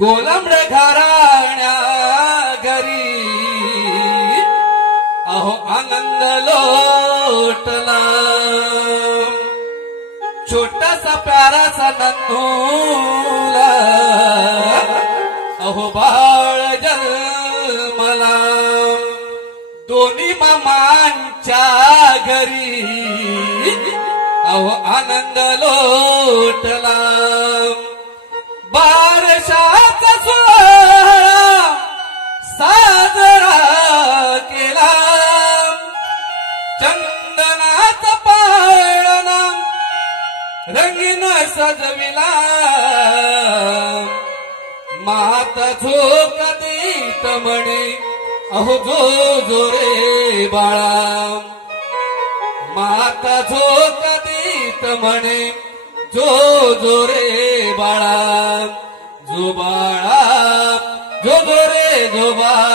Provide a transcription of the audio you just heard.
गोलमड घराण्या घरी अहो आनंद लोटला छोटासा प्याराचा नन्हूला अहो बाळ जन्मला दोन्ही मामांच्या घरी अहो आनंद लोटला बारशाचा सोहळा साजरा केला चंदनाचा पाळणा रंगीन सजविला माता झोक देत म्हणे अहो जो जो रे बाळा माता झोक देत म्हणे जो जो रे बाळा जो बाळा जो जो रे जो बाळा